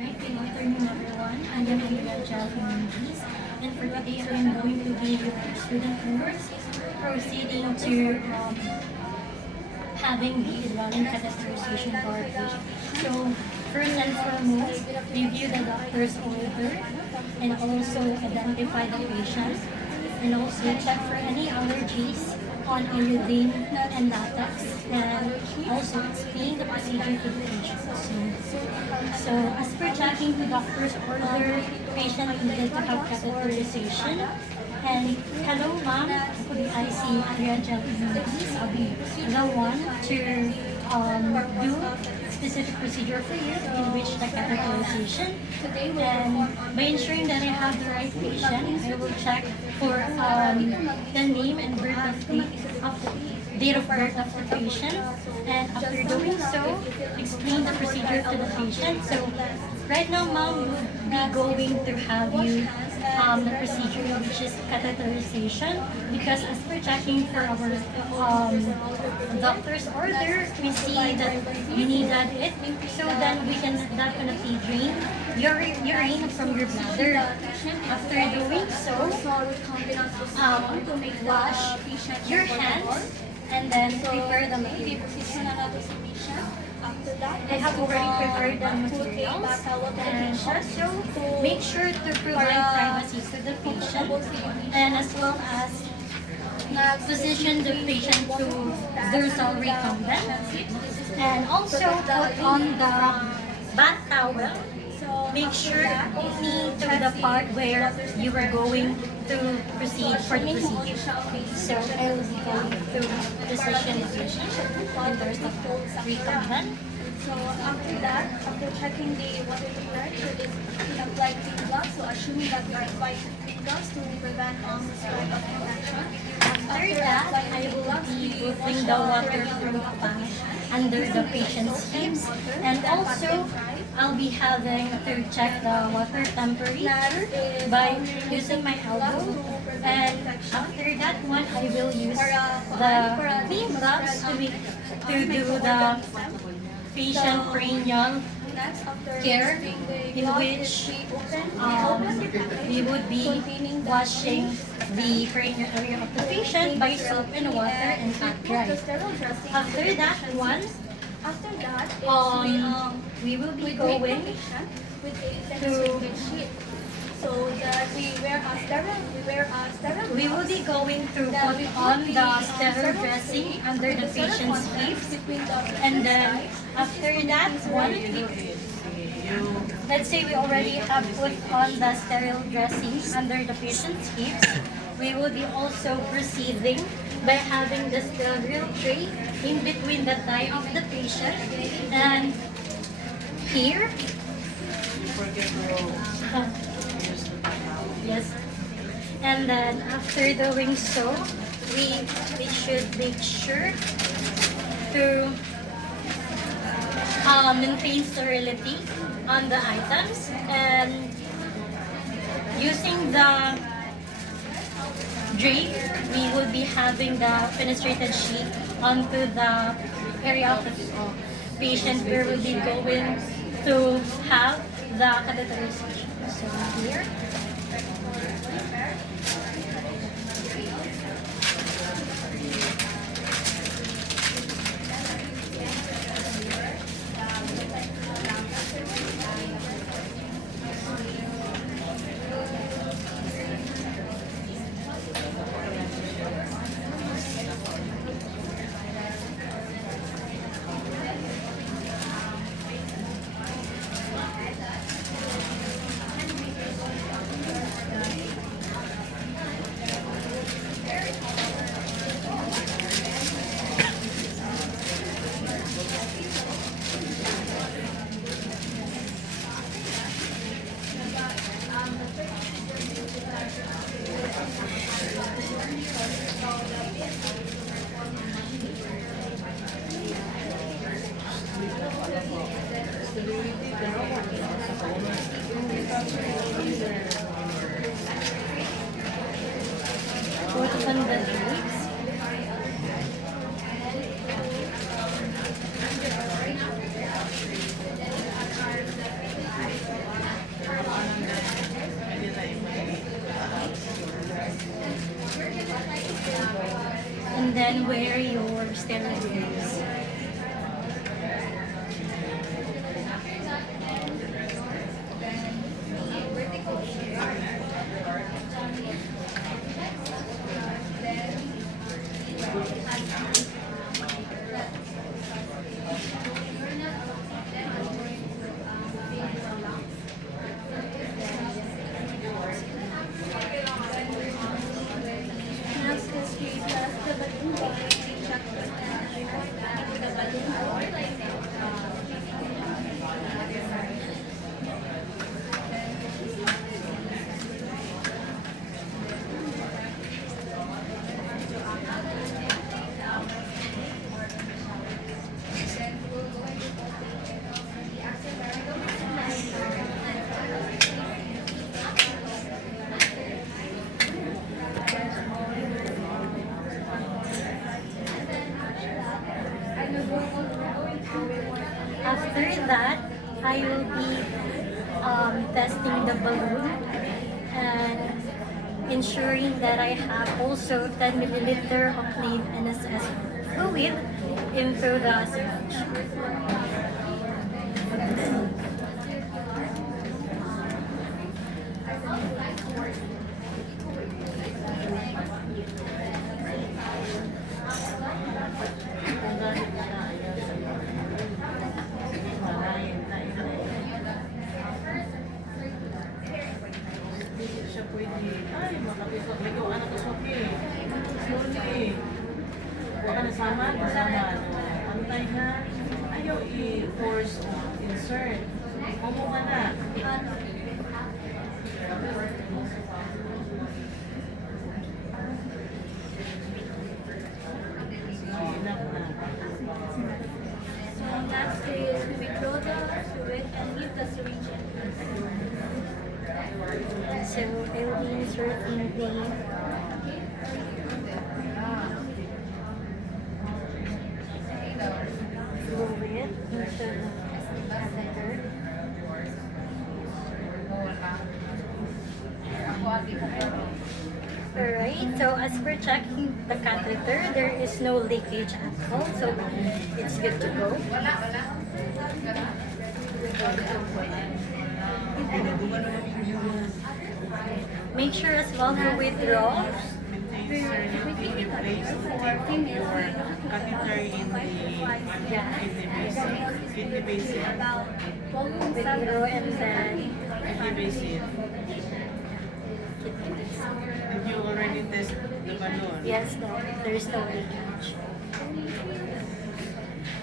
Right, good afternoon everyone. I am Idwelling and for today I am going to be your student nurse proceeding to having the Idwelling catheterization for our patient. So first and foremost, review the doctor's order and also identify the patient and also check for any allergies on iodine and latex and also explain the procedure to the patient. So as per checking the doctor's order, patient needed to have catheterization. And hello ma'am, I see Adrian I'll be the one to do specific procedure for you in which the catheterization. And by ensuring that I have the right patient, I will check for the name and date of birth of the patient. And after doing so, explain the procedure to the patient. So right now, ma'am, would be going to have you the procedure which is catheterization because as per checking for our doctor's order, we see that you needed it. So then we can definitely drain your urine from your bladder. After doing so, wash your hands and then prepare the materials. I have already prepared the materials and also make sure to provide privacy to the patient and as well as position the patient to dorsal recumbent and also put on the bath towel. Make sure only to the part where you are going to proceed for the procedure. So I will be going to position the patient on dorsal recumbent. So after that, after checking the water temperature, we apply clean gloves. So assuming that we are applying clean gloves to prevent spread of infection. After that, I will be putting the waterproof pad under the patient's hips and also I'll be having to check the water temperature by using my elbow and after that one I will use the clean gloves to do the patient cranial care in which we would be washing the cranial area of the patient by soap and water and pat dry. After that one, we will be going to so that we wear a sterile. we will be going to put on the sterile dressing under the patient's hips and then after that one, let's say we already have put on the sterile dressing under the patient's hips, we will be also proceeding by having the sterile tray in between the thigh of the patient and here. Yes. And then after doing so, we should make sure to maintain sterility on the items and using the drape, we will be having the fenestrated sheet onto the area of the patient where we'll be going to have the catheterization. So here. then wear your sterile gloves. Next is we test the balloon ball. We check the temperature into the balloon ball. After that, I will be testing the balloon and ensuring that I have also 10 milliliter of plain NSS fluid into the syringe. Siya pwede, ay, makapit may gawa na to sa slowly. Huwag ka nasama, antay na. Ayaw i-force o insert. Momo ka na. Sige, enough na. So next is we withdraw the fluid and leave the syringe in place. So I will be inserting the fluid into the catheter. Alright, so as per checking the catheter, there is no leakage at all, so it's good to go. Make sure as well to withdraw. Maintain serenity in place to keep your catheter in the kidney basin. Withdraw and then Kidney basin. And you already test the balloon. yes, no, there is no leakage.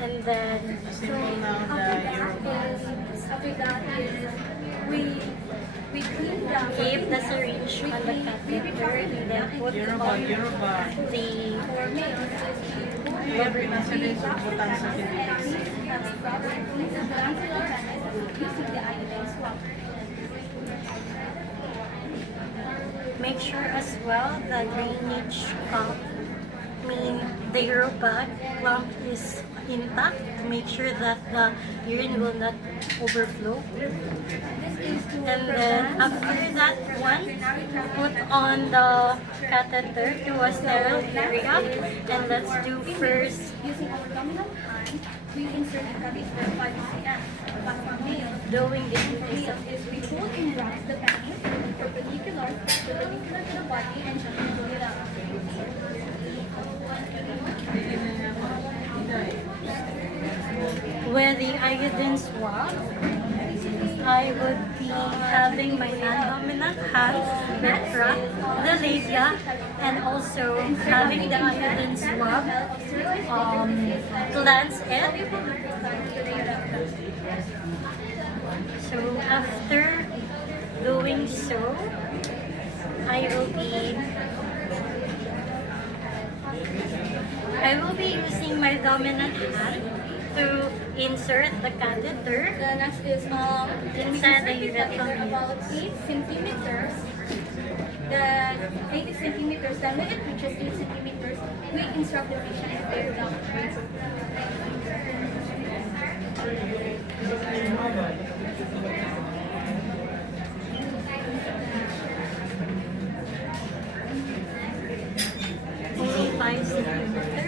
And then Simple now After that is we clean the keep the syringe on the catheter and then put Yoruba. on the for males is Kaya pinasalit sa butang sa kidney basin. using the iodine swab. make sure as well that drainage pump, the Yoruba pump is intact to make sure that the urine will not overflow. And then after that one, put on the catheter to a sterile area, and let's do first Using our dominant hand, we insert the catheter 5 cm. But for males, doing this for with males is we pull in wraps the penis perpendicular to the body and gently pull it out. with the iodine swab. I would be having my non-dominant hand wrap the labia and also having the iodine swab cleanse it. So after doing so, I will be using my dominant hand to insert the catheter. The next is Inside the catheter urethra. about 8 centimeters. Then 80 centimeters. Then when it reaches 8 centimeters, we instruct the patient to bear down. Only 5 centimeters.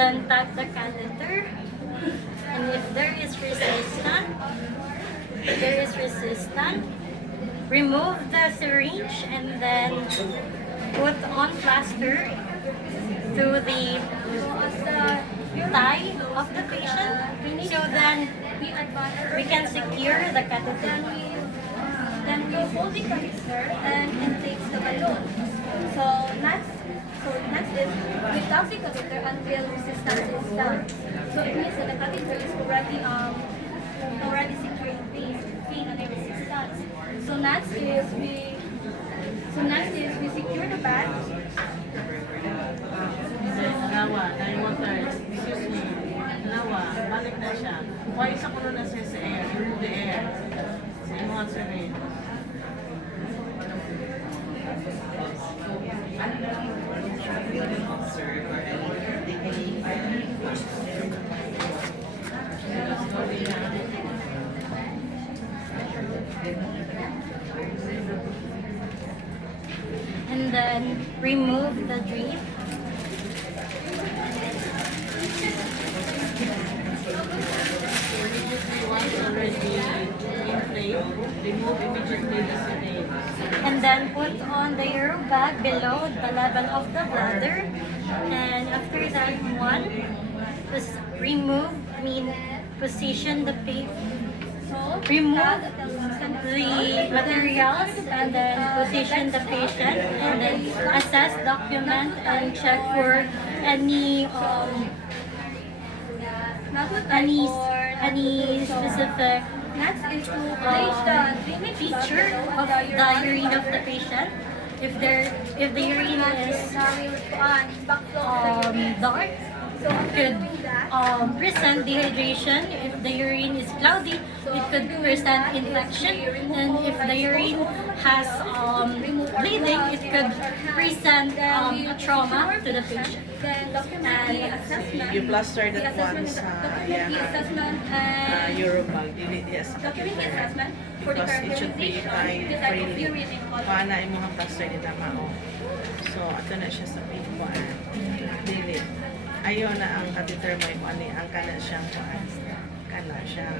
then tap the catheter. And if there is resistance, remove the syringe and then put on plaster to the thigh of the patient. So then we can secure the catheter. Then we hold the catheter and inflate the balloon. So next is we tap the catheter until resistance is down. So it means that the catheter is already secure in place, pain and resistance. So next is we secure the bag. Nawa, water, excuse me. Nawa, balik na siya. Kuha isa ko na sa air, remove the air. Sa mga syringe. And then remove the drip. Once already inflamed, remove immediately the syringe. And then put on the Euro bag below the level of the bladder. And after that one, just position the remove the materials and then position the patient and then assess, document, and check for any specific Next is to gauge the drainage feature of the urine of the patient. If the urine is dark, could present dehydration. If the urine is cloudy, it could present infection. And if the urine has bleeding, it could present a trauma to the patient. Then document the assessment. You plaster The that one assessment, sa document the assessment and Eurobag, dili yes. document the assessment for the Because it should be characterization, the type of freely. urine involved. Paana yung mga plaster ni Tamao. So, ato na siya sa pinkuan. Dili. Ayaw na ang catheter may kuan ang kana siyang kuan. Kana siyang